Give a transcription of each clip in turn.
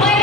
ಮೈ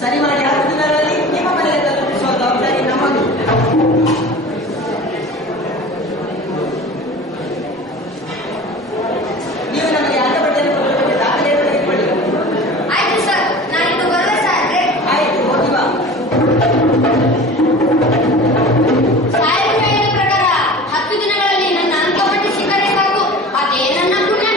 ಸರಿ ಮಾಡಿ 10 ದಿನಗಳಲ್ಲಿ ನಿಮ್ಮ ಮನೆಗೆ ತಲುಪಿಸುವ ಜವಾಬ್ದಾರಿ ನಮ್ಮದು. ನೀವು ನಮಗೆ ಆಟಪಟ್ಟಿಯನ್ನು ಕೊಡುವ ದಾಖಲೆಯನ್ನು ತೆಗೆದುಕೊಳ್ಳಿ. ಆಯ್ತು ಸರ್, ನಾನಿನ್ನು ಬರುವ ಸಾಹೇಬ್ರೆ. ಆಯ್ತು, ಹೋಗಿ ಬಾ. ಸಾಹೇಬ್ರ ಹೇಳಿದ ಪ್ರಕಾರ 10 ದಿನಗಳಲ್ಲಿ ನನ್ನ ಅಂಕಪಟ್ಟಿ ಸಿಕ್ಕರೆ ಸಾಕು. ಅದೇ ನನ್ನ ಪುಣ್ಯ.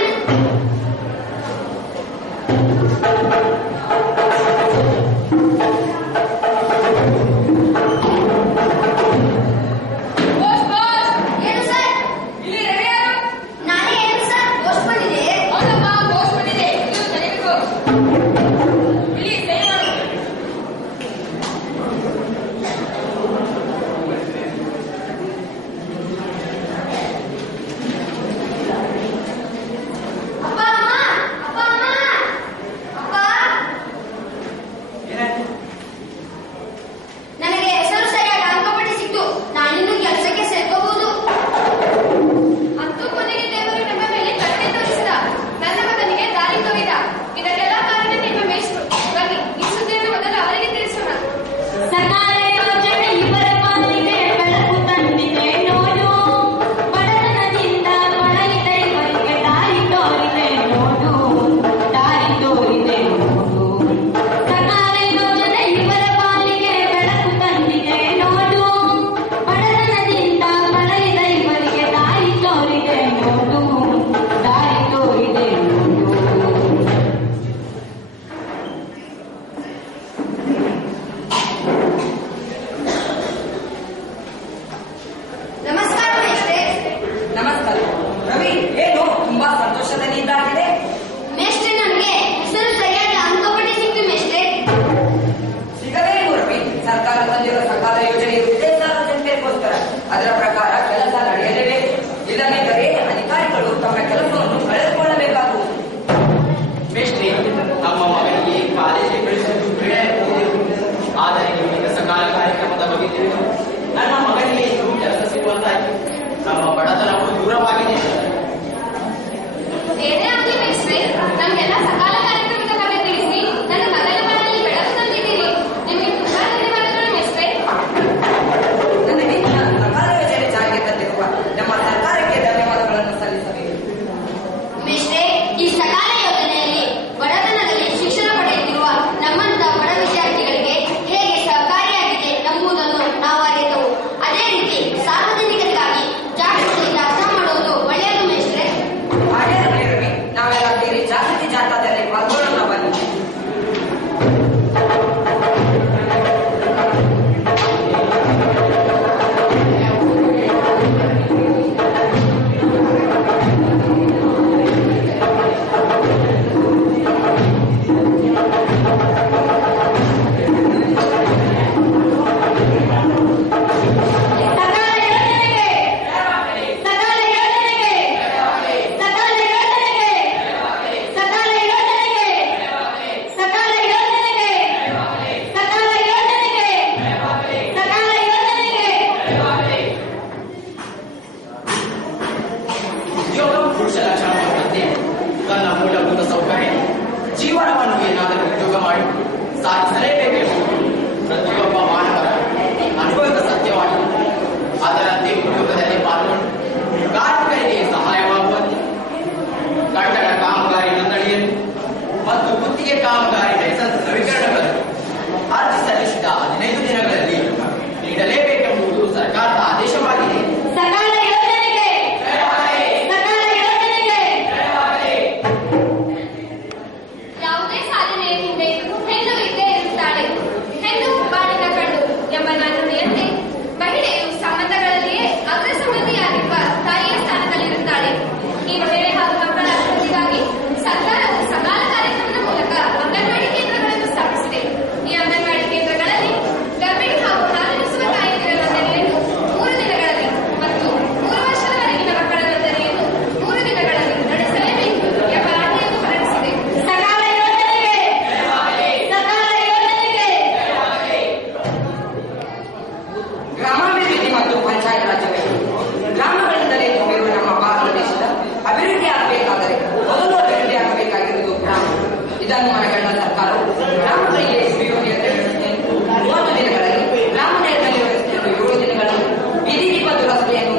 ಅದರ ಪ್ರಕಾರ ಕೆಲಸ ನಡೆಯಲೇಬೇಕು. ಇಲ್ಲದಿದ್ದರೆ ಅಧಿಕಾರಿಗಳು ತಮ್ಮ ಕೆಲಸವನ್ನು ಕಳೆದುಕೊಳ್ಳಬೇಕಾಗುವುದು. ಮೇಷ್ಟ್ರೆ, ನಮ್ಮ ಮಗನಿಗೆ ಕಾಲೇಜಿಗೆ ಕಳಿಸುವುದು ಆದರೆ ಈಗ ಸಕಾಲ ಕಾರ್ಯಕ್ರಮದ ಬಗ್ಗೆ ತಿಳಿದು ನನ್ನ ಮಗನಿಗೆ ಇನ್ನೂ ಕೆಲಸ ಸಿಗುವಂತಾಯಿತು. ನಮ್ಮ ಬಡತನವು ದೂರವಾಗಿದೆ. ಏನೇ ಆಗಲಿ ಮೇಷ್ಟ್ರೆ, ನಮಗೆಲ್ಲ ಸಕಾಲ ಕಾರ್ಯಕ್ರಮದ ಬಗ್ಗೆ ತಿಳಿಸಿ ನನ್ನ ಮಗನ ಮನೆಯಲ್ಲಿ ಬೆಳಕು ತಂದಿದ್ದೀರಿ. ನಿಮಗೆ ತುಂಬಾ ಧನ್ಯವಾದಗಳು ಮೇಷ್ಟ್ರೆ. ನನಗೆ ಸಕಾಲ ಯೋಜನೆ ಜಾರಿಗೆ ತಂದಿರುವ ನಮ್ಮ ಸರ್ಕಾರಕ್ಕೆ ಧನ್ಯವಾದಗಳನ್ನು ಸಲ್ಲಿಸಬೇಕು. ಮೇಷ್ಟ್ರೆ, ಈ ಸಕಾಲ ಯೋಜನೆಯಲ್ಲಿ ಬಡತನದಲ್ಲಿ ಶಿಕ್ಷಣ ಪಡೆಯುತ್ತಿರುವ ನಮ್ಮಂತ ಬಡ ವಿದ್ಯಾರ್ಥಿಗಳಿಗೆ ಹೇಗೆ ಸಹಕಾರಿಯಾಗಿದೆ ಎಂಬುದನ್ನು ನಾವು ಅರಿತೆವು. ಅದೇ ರೀತಿ ಸಾರ್ವಜನಿಕರಿಗಾಗಿ ಜಾಗೃತಿ ಜಾಥಾ ಮಾಡುವುದು ಒಳ್ಳೆಯದು ಮೇಷ್ಟ್ರೆ. ಹಾಗೆ ರವಿ, ನಾವೆಲ್ಲ ಬೇರೆ ಜಾಗೃತಿ ಜಾಥಾದಲ್ಲಿ ಪಾಲ್ಗೊಳ್ಳೋಣ ಬನ್ನಿ. ಉದ್ಯೋಗ ಪುರುಷ ಲಕ್ಷಣವಾಗುವಂತೆ ತನ್ನ ಮೂಲಭೂತ ಸೌಕರ್ಯ ಜೀವನವನ್ನು ಏನಾದರೂ ಉದ್ಯೋಗ ಮಾಡಿ ಸಾಧಿಸಲೇಬೇಕೆಂಬುದು ಪ್ರತಿಯೊಬ್ಬ ಮಾನವರ ಅನುಭವದ ಸತ್ಯವಾಗಿದೆ. ಅದರಂತೆ ಉದ್ಯೋಗದಲ್ಲಿ ಪಾಲ್ಗೊಂಡು ಕಾರ್ಮಿಕರಿಗೆ ಸಹಾಯವಾಗುವಂತೆ ಕಟ್ಟಡ ಕಾಮಗಾರಿ ನೋಂದಣಿಯಲ್ಲಿ ಮತ್ತು ಗುತ್ತಿಗೆ ಕಾಮಗಾರಿ ಲೈಸೆನ್ಸ್ ನವೀಕರಣಗಳಲ್ಲಿ ಅರ್ಜಿ ಸಲ್ಲಿಸಿದ 15 ದಿನಗಳಲ್ಲಿ ನೀಡಲೇಬೇಕೆಂಬುದು ಸರ್ಕಾರದ ಆದೇಶವಾಗಿದೆ. ಯಾವುದೇ ಸಾಧನೆಯ ಹಿಂದೆ ಹೆಣ್ಣು ಇದ್ದೇ ಇರುತ್ತಾಳೆ. ಹೆಣ್ಣು ಬಾಳಿನ ಕಣ್ಣು ಎಂಬ ನಾನುಡಿಯಂತೆ ಮಹಿಳೆಯು ಸಂಬಂಧಗಳಲ್ಲಿಯೇ ಅಗ್ರಸಂಬಂಧಿಯಾಗಿರುವ ತಾಯಿಯ ಸ್ಥಾನದಲ್ಲಿರುತ್ತಾಳೆ. ಈ ಮಹಿಳೆ ಹಾಗೂ ಮಕ್ಕಳ ಅಭಿವೃದ್ಧಿಗಾಗಿ ಸರ್ಕಾರವು ಸಕಾಲ ಕಾರ್ಯಕ್ರಮದ ಮೂಲಕ ಅಂಗನವಾಡಿ ಕೇಂದ್ರಗಳನ್ನು ಸ್ಥಾಪಿಸಿದೆ. ಈ ಅಂಗನವಾಡಿ ಕೇಂದ್ರಗಳಲ್ಲಿ ಗರ್ಭಿಣಿ ಹಾಗೂ ಹಾಲುಣಿಸುವ ತಾಯಂದಿರ ನೋಂದಣಿಯನ್ನು 3 ದಿನಗಳಲ್ಲಿ ಮತ್ತು 3 ವರ್ಷದವರೆಗಿನ ಮಕ್ಕಳ ನೋಂದಣಿಯನ್ನು 3 ದಿನಗಳಲ್ಲಿ ನಡೆಸಲೇಬೇಕು ಎಂಬ ಆಜ್ಞೆಯನ್ನು ಹೊರಡಿಸಿದೆ. ತೀರ್ಮಾನಗೊಂಡ ಸರ್ಕಾರವು ಗ್ರಾಮಗಳಿಗೆ ಕುಡಿಯುವ ನೀರಿನ ವ್ಯವಸ್ಥೆಯನ್ನು 30 ದಿನಗಳಲ್ಲಿ, ಗ್ರಾಮ ನೈರ್ಮಲ್ಯ ವ್ಯವಸ್ಥೆಯನ್ನು 7 ದಿನಗಳಲ್ಲಿ, ಬೀದಿ ದೀಪ ದುರಸ್ತಿಯನ್ನು